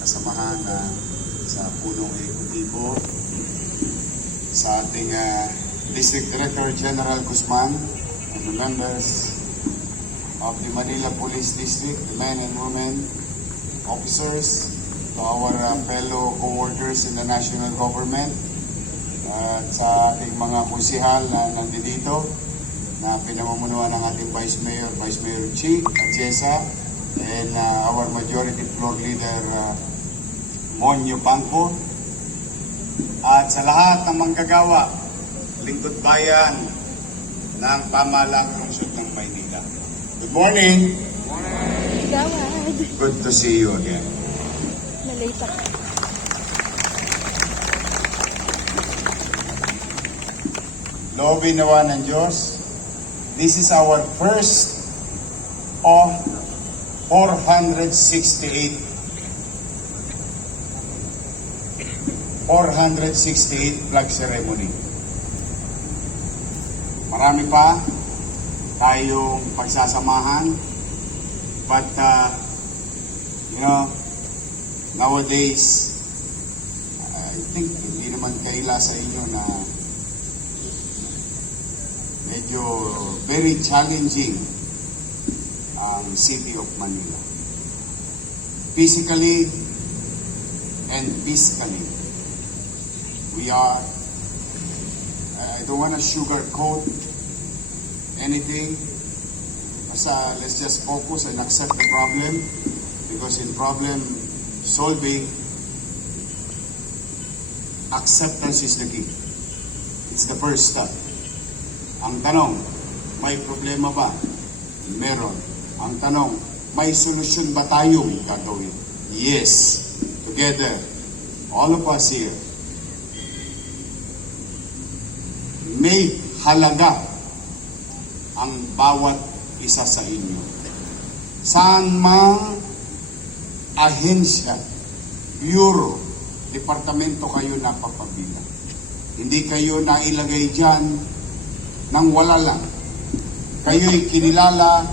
kasamahan sa punong ekutibo, sa ating District Director General Guzman, and the members of the Manila Police District, the men and women, officers, to our fellow co-workers in the national government, at sa ating mga konsihal na nandito, na pinamumunuan ng ating Vice Mayor Chi Atiesa, and our Majority Floor Leader Monyo Bangko, at sa lahat ng manggagawa, lingkod bayan ng pamahalang lungsod ng Maynila. Good morning! Gawad. Good to see you again. Nalate ako. Loobin nawa ng Diyos, this is our first of 468 flag ceremony. Marami pa tayong pagsasamahan, but nowadays, I think hindi naman kaila sa inyo na medyo very challenging ang City of Manila. Physically and fiscally. We are, I don't want to sugarcoat anything. Let's just focus and accept the problem, because in problem solving, acceptance is the key. It's the first step. Ang tanong, may problema ba? Meron. Ang tanong, may solusyon ba tayong gagawin? Yes. Together, all of us here, may halaga ang bawat isa sa inyo. Saan mang ahensya, bureau, departamento kayo napapabilang. Hindi kayo nailagay dyan nang wala lang. Kayo'y kinilala,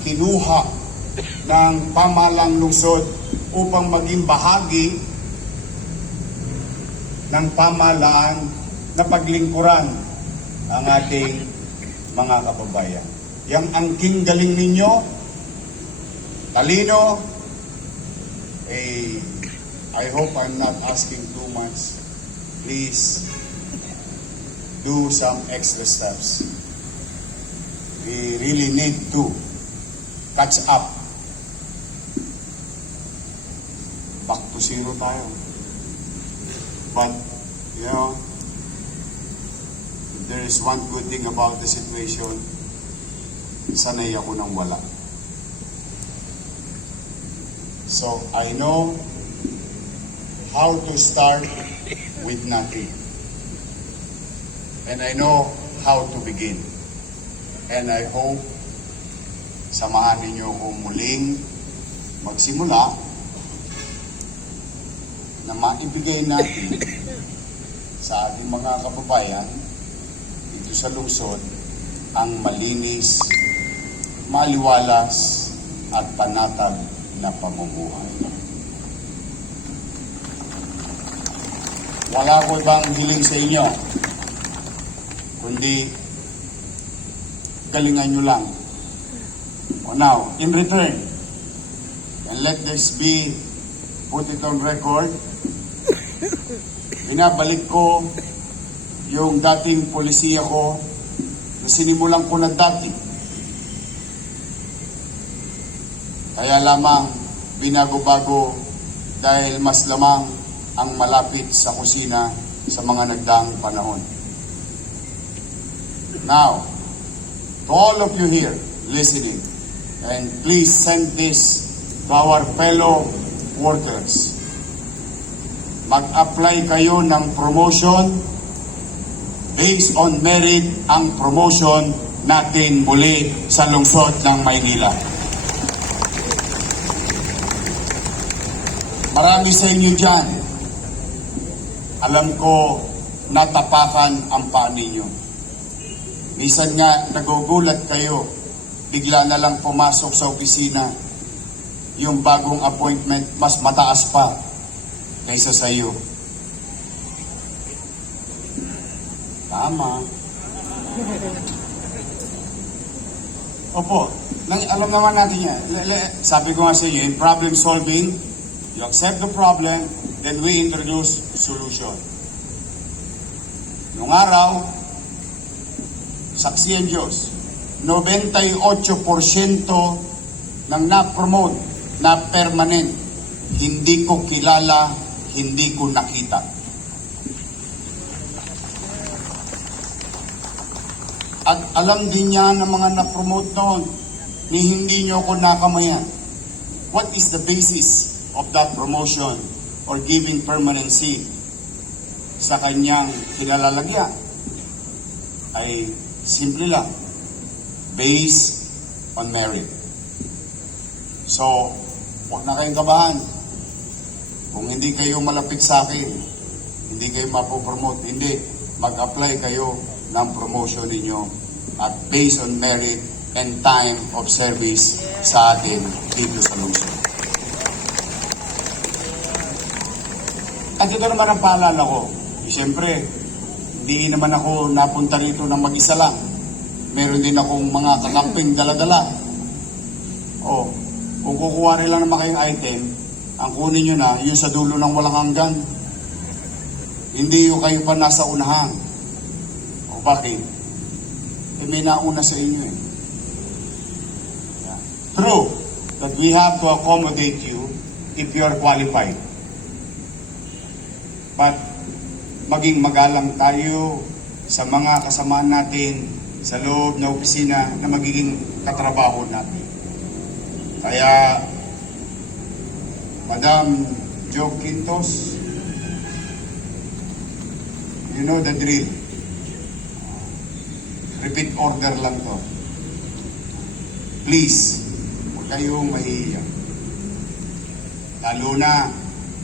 kinuha ng pamahalang lungsod upang maging bahagi ng pamahalaan na paglingkuran ang ating mga kababayan. Yang angking galing ninyo, talino, I hope I'm not asking too much. Please, do some extra steps. We really need to catch up. Back to zero tayo. But, there is one good thing about the situation. Sanay ako nang wala. So, I know how to start with nothing. And I know how to begin. And I hope samahan ninyo kung muling magsimula na maibigay natin sa ating mga kababayan dito sa lungsod ang malinis, maliwalas at panatag na pamumuhay. Wala ko ibang hiling sa inyo, kundi galingan nyo lang. Now, in return, and let this be put it on record, binabalik ko yung dating polisiya ko na sinimulan ko na dati. Kaya lamang binago-bago dahil mas lamang ang malapit sa kusina sa mga nagdaang panahon. Now, to all of you here listening, and please send this to our fellow workers. Mag-apply kayo ng promotion based on merit ang promotion natin muli sa lungsod ng Maynila. Marami sa inyo dyan, alam ko natapakan ang paa ninyo. Minsan nga nagugulat kayo, bigla na lang pumasok sa opisina. yung bagong appointment mas mataas pa kaysa sa iyo. Tama. Opo, alam naman natin yan. Sabi ko nga sa inyo, in problem solving, you accept the problem, then we introduce solution. Noong araw, saksi ang Diyos, 98% ng na-promote na permanent, hindi ko kilala, hindi ko nakita. At alam din niya ng mga na-promote noon, ni hindi niyo ko nakamayan. What is the basis of that promotion or giving permanency sa kanyang kinalalagyan? Ay simple lang, based on merit. So, huwag na kayong kabahan. Kung hindi kayo malapit sa akin, hindi kayo mapopromote, hindi. Mag-apply kayo ng promotion ninyo at based on merit and time of service sa atin dito sa lungsod. At ito naman ang paalala ko. Siyempre, hindi naman ako napunta rito ng mag-isa lang. Meron din akong mga kakamping dala-dala. O, kung kukuha rin lang naman kayong item, ang kunin nyo na, yung sa dulo ng walang hanggan. Hindi yung kayo pa nasa unahan. O bakit? Eh may nauna sa inyo eh. Yeah. True that we have to accommodate you if you are qualified. But maging magalang tayo sa mga kasamaan natin sa loob na opisina na magiging katrabaho natin. Kaya, Madam Jo Quintos, you know the drill. Repeat order lang to. Please, huwag kayong mahihiya. Lalo na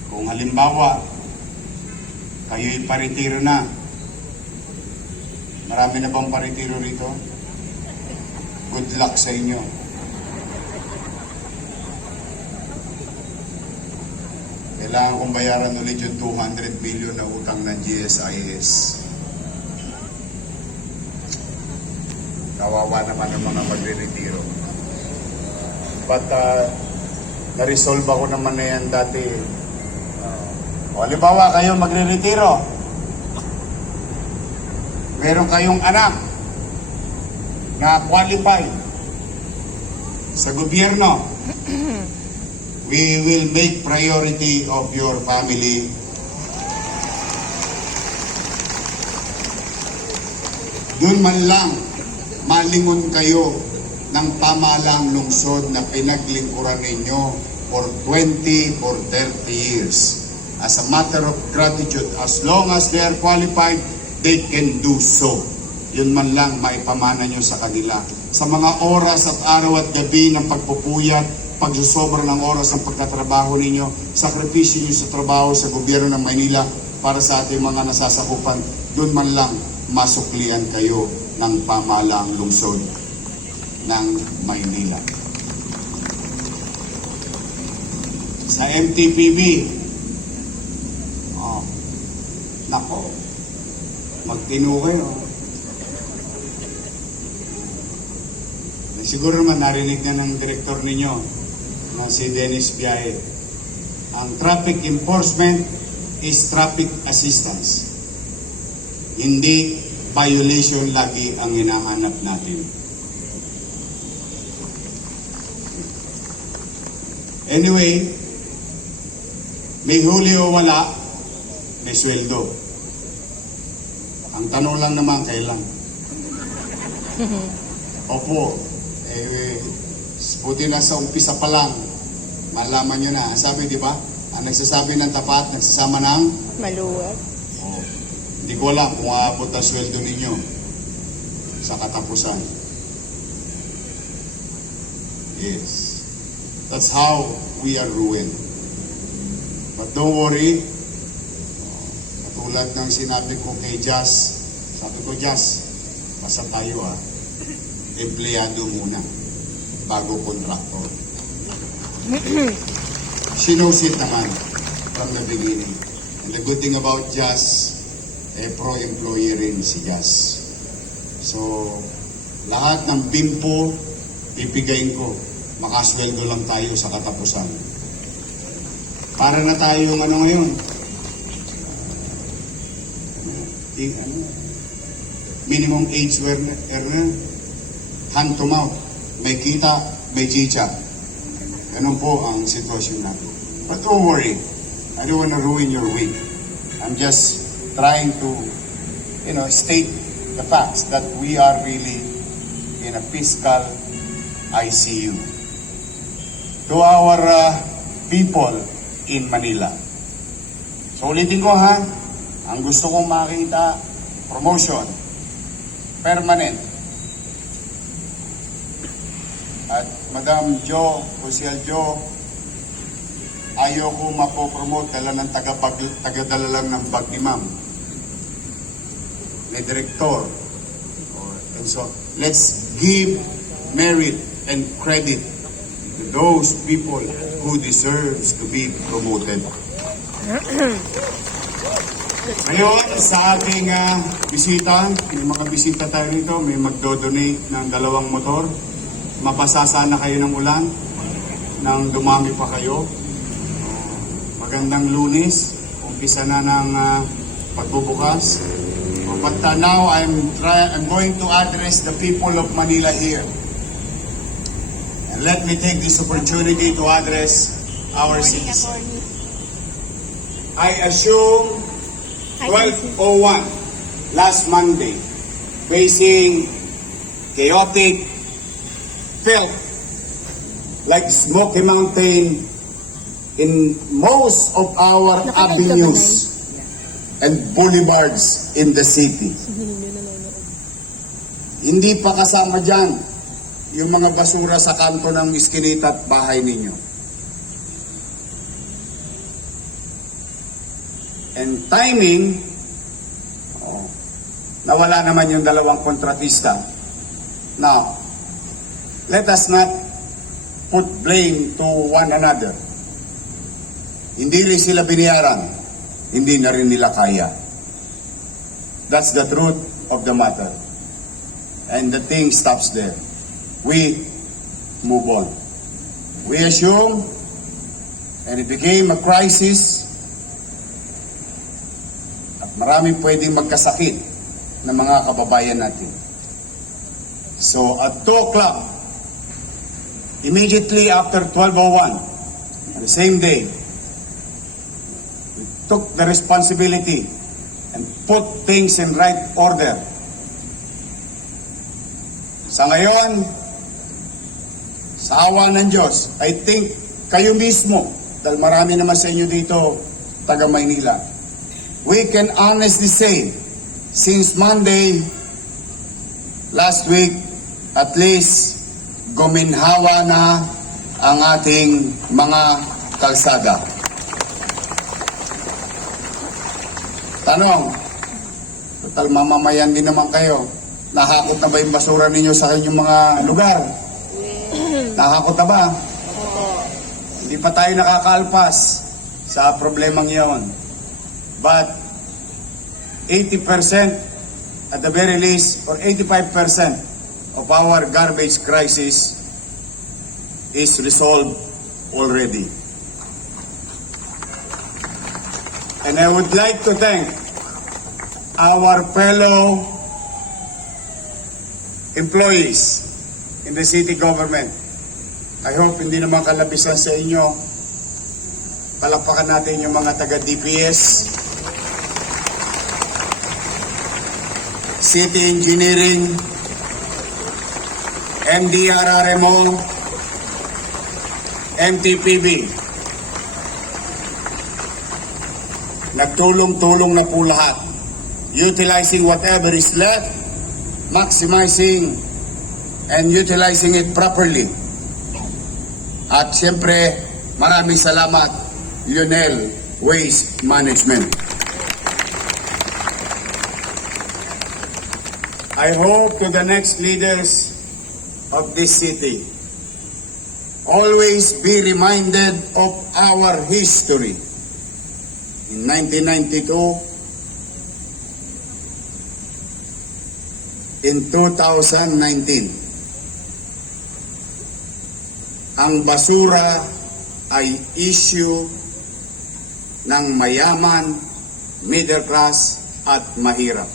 kung halimbawa, kayo'y paritiro na. Marami na bang paritiro rito? Good luck sa inyo. Kailangan kong bayaran ulit yung 200 million na utang ng GSIS. Kawawa naman ang mga magre-retiro. But, na-resolve ako naman na yan dati. O halimbawa, kayo magre-retiro. Meron kayong anak na qualified sa gobyerno. We will make priority of your family. Doon man lang malingon kayo ng pamahalang lungsod na pinaglingkuran ninyo for 20 or 30 years. As a matter of gratitude, as long as they are qualified, they can do so. Yun man lang maipamana nyo sa kanila. Sa mga oras at araw at gabi ng pagpupuyat, pagsusobra ng oras ng pagkatrabaho ninyo, sakripisyo nyo sa trabaho sa gobyerno ng Maynila para sa ating mga nasasakupan, doon man lang masuklian kayo ng pamahalaang lungsod ng Maynila. Sa MTPB, nako, magtino kayo. Siguro naman narinig na ng direktor ninyo, na si Dennis Biahe. Ang traffic enforcement is traffic assistance. Hindi violation lagi ang hinahanap natin. Anyway, may huli o wala, may sweldo. Ang tanong lang naman, kailan? Opo, buti na sa umpisa pa lang, malaman nyo na. Sabi, di ba? Ang nagsasabi ng tapat, nagsasama ng Maluwag. Oh, hindi ko alam kung aabot ang sweldo ninyo sa katapusan. Yes. That's how we are ruined. But don't worry. Katulad ng sinabi ko kay Jazz, sabi ko, Jazz, basta tayo empleyado muna bago kontraktor. She knows it naman from the beginning. And the good thing about Jazz, pro-employee rin si Jazz. So, lahat ng bimpo, ipigayin ko. Makasweldo lang tayo sa katapusan. Para na tayo yung ano ngayon. Minimum age earner, hand to mouth. May kita, may chicha. Ganun po ang sitwasyon natin. But don't worry, I don't want to ruin your week. I'm just trying to, state the facts that we are really in a fiscal ICU. To our people in Manila. So ulitin ko ha, ang gusto kong makita, promotion, permanent. At Madam Jo, Osiel Jo, ayaw ko mapopromote dala ng tagadala lang ng bag ni ma'am. May director. And so, let's give merit and credit to those people who deserves to be promoted. Ngayon, sa ating bisita, yung mga bisita tayo rito, may magdo-donate ng 2 motor. Mabasa sana kayo ng ulan, nang dumami pa kayo. Magandang Lunes, umpisa na ng pagbubukas. But now I'm going to address the people of Manila here. And let me take this opportunity to address our citizens. I assume 12:01 last Monday, facing chaotic filth like Smoky Mountain in most of our avenues and boulevards in the city. Hindi pa kasama dyan yung mga basura sa kanto ng iskinita at bahay ninyo. And timing, nawala naman yung 2 kontratista. Now, let us not put blame to one another. Hindi rin sila biniyaran, hindi na rin nila kaya. That's the truth of the matter. And the thing stops there. We move on. We assume, and it became a crisis, at maraming pwedeng magkasakit ng mga kababayan natin. So at 2 o'clock, immediately after 12:01, on the same day, we took the responsibility and put things in right order. Sa ngayon, sa awa ng Diyos, I think kayo mismo, dahil marami naman sa inyo dito, taga Maynila, we can honestly say, since Monday, last week, at least, guminhawa na ang ating mga kalsada. Tanong, total mamamayan din naman kayo. Nahakot na ba yung basura ninyo sa inyong mga lugar? Nahakot na ba? Hindi pa tayo nakakalpas sa problemang iyon. But 80% at the very least, or 85% of our garbage crisis is resolved already. And I would like to thank our fellow employees in the city government. I hope hindi naman kalabisan sa inyo. Palakpakan natin yung mga taga-DPS, City Engineering, MDRRMO, MTPB. Nagtulong-tulong na po lahat. Utilizing whatever is left, maximizing and utilizing it properly. At siyempre, maraming salamat, Lionel Waste Management. I hope to the next leaders of this city, always be reminded of our history. In 1992, in 2019, ang basura ay issue ng mayaman, middle class at mahirap.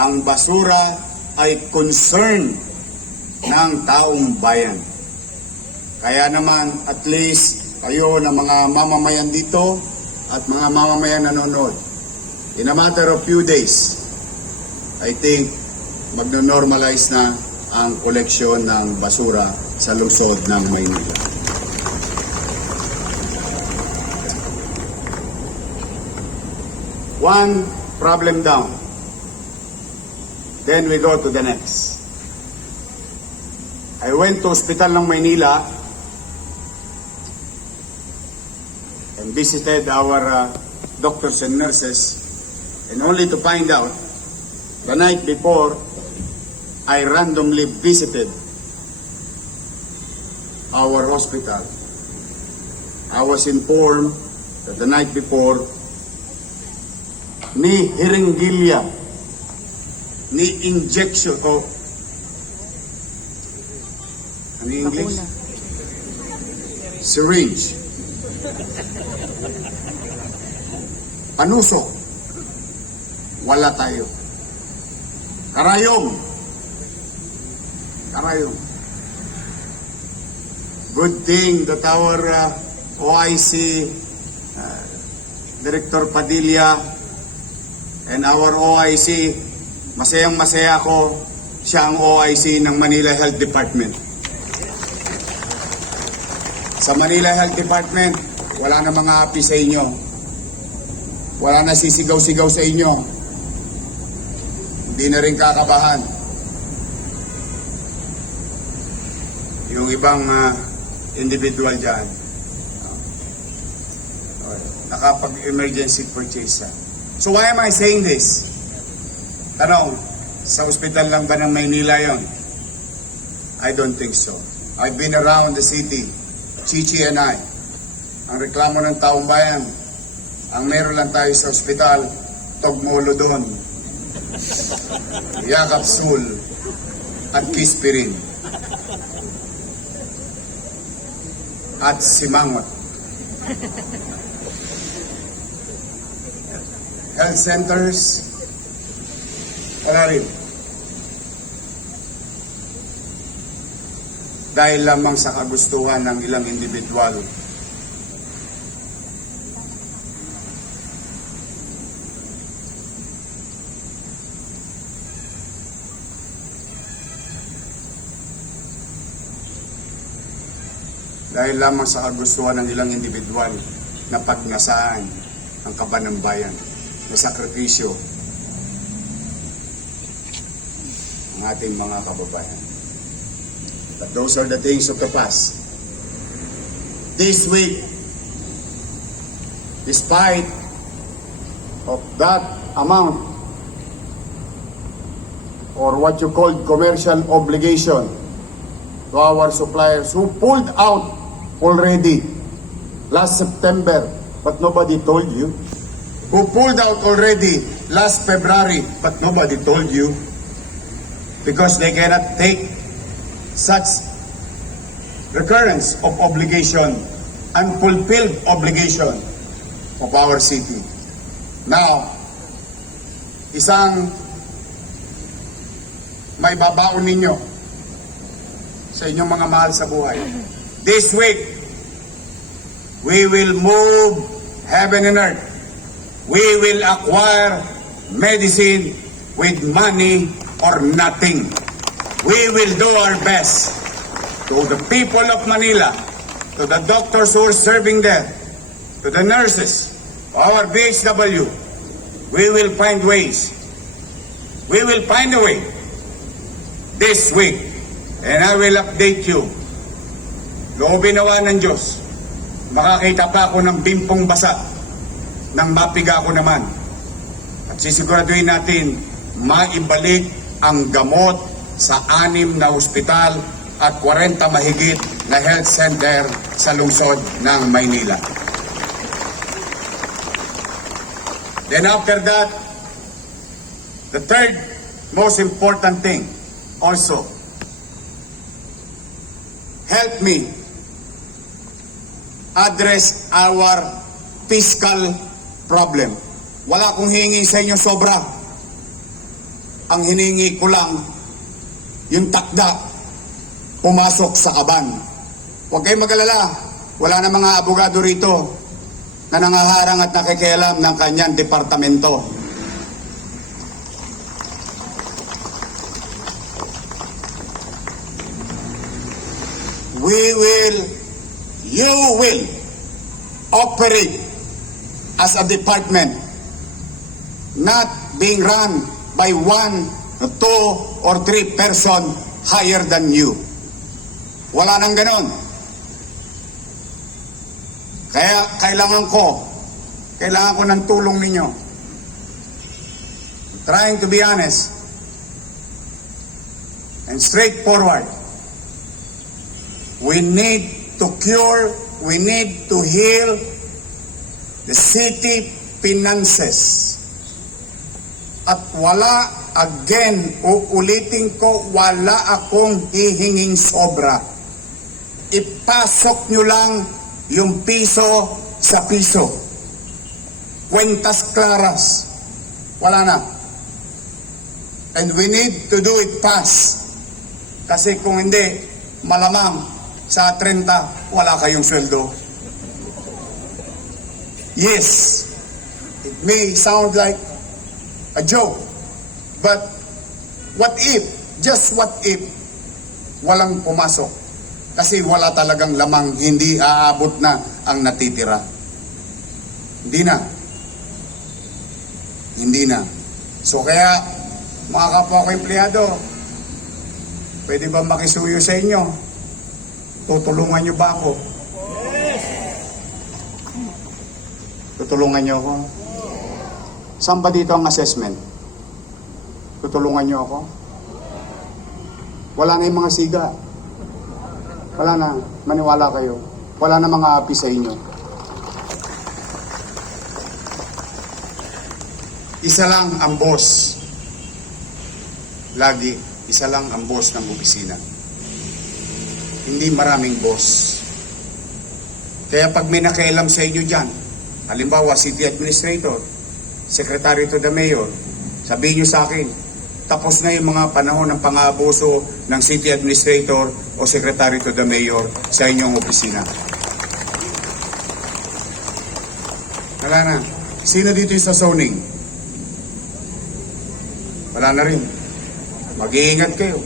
Ang basura ay concern ng taong bayan. Kaya naman, at least kayo na mga mamamayan dito at mga mamamayan nanonood, in a matter of few days, I think magno-normalize na ang koleksyon ng basura sa lungsod ng Maynila. One problem down. Then we go to the next. I went to hospital ng Maynila and visited our doctors and nurses, and only to find out the night before I randomly visited our hospital. I was informed that the night before ni hiringgilya, ni injection o ano yung English? Syringe. Panusok. Wala tayo. Karayom. Karayom. Good thing that our OIC Director Padilla and our OIC, masayang-masaya ako, siya ang OIC ng Manila Health Department. Sa Manila Health Department, wala na mga api sa inyo. Wala na sisigaw-sigaw sa inyo. Hindi na rin kakabahan. Yung ibang individual dyan, nakapag-emergency purchase. So why am I saying this? Tanong, sa ospital lang ba ng Maynila yon? I don't think so. I've been around the city, Chichi and I. Ang reklamo ng taong bayan, ang meron lang tayo sa ospital, Togmolo doon, Yakapsul, at Kispirin, at Simangot. Health centers, wala rin. Dahil lamang sa kagustuhan ng ilang individual. Dahil lamang sa kagustuhan ng ilang individual na pagnasaan ang kaban ng bayan, na sakripisyo ang ating mga kababayan. But those are the things of the past. This week, despite of that amount or what you call commercial obligation to our suppliers who pulled out already last September, but nobody told you. Who pulled out already last February, but nobody told you, because they cannot take such recurrence of obligation, unfulfilled obligation of our city. Now, isang may babaon ninyo sa inyong mga mahal sa buhay. This week, we will move heaven and earth. We will acquire medicine with money or nothing. We will do our best to the people of Manila, to the doctors who are serving there, to the nurses, our BHW. We will find ways. We will find a way this week, and I will update you. Loobin nawa ng Diyos, makakita pa ako ng bimpong basa nang mapiga ko naman. At sisiguraduhin natin maibalik ang gamot sa 6 na ospital at 40 mahigit na health center sa lungsod ng Maynila. Then after that, the third most important thing also, help me address our fiscal problem. Wala akong hiningi sa inyo sobra. Ang hiningi ko lang, yung takda, pumasok sa kaban. Huwag kayong mag-alala. Wala na mga abogado rito na nangaharang at nakikialam ng kanyang departamento. You will operate as a department, not being run by 1, 2, or 3 person higher than you. Wala nang ganon. Kaya kailangan ko ng tulong ninyo. Trying to be honest and straightforward. We need to cure, we need to heal the city finances. At wala, again, uulitin ko, wala akong hihinging sobra. Ipasok nyo lang yung piso sa piso. Cuentas claras. Wala na. And we need to do it fast. Kasi kung hindi, malamang sa 30, wala kayong sweldo. Yes, it may sound like a joke, but what if, just what if, walang pumasok? Kasi wala talagang lamang, hindi aabot na ang natitira. Hindi na. Hindi na. So kaya, mga kapwa ko empleyado, pwede ba makisuyo sa inyo? Tutulungan nyo ba ako? Tutulungan nyo ako? Saan ba dito ang assessment? Tutulungan nyo ako? Wala na yung mga siga. Wala na. Maniwala kayo. Wala na mga api sa inyo. Isa lang ang boss. Lagi, isa lang ang boss ng opisina. Hindi maraming boss. Kaya pag may nakialam sa inyo dyan, halimbawa city administrator, secretary to the mayor, sabihin nyo sa akin, tapos na yung mga panahon ng pang-aabuso ng city administrator o secretary to the mayor sa inyong opisina. Wala na. Sino dito yung sa zoning? Wala na rin. Mag-iingat kayo.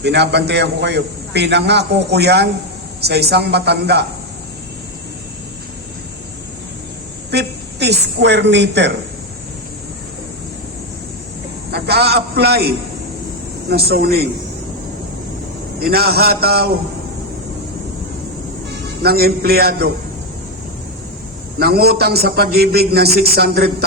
Binabantayan ko kayo. Pinangako ko yan sa isang matanda. 50 square meter. Nag-a-apply na zoning. Hinahataw ng empleyado. Nangutang sa Pag-ibig ng 600,000.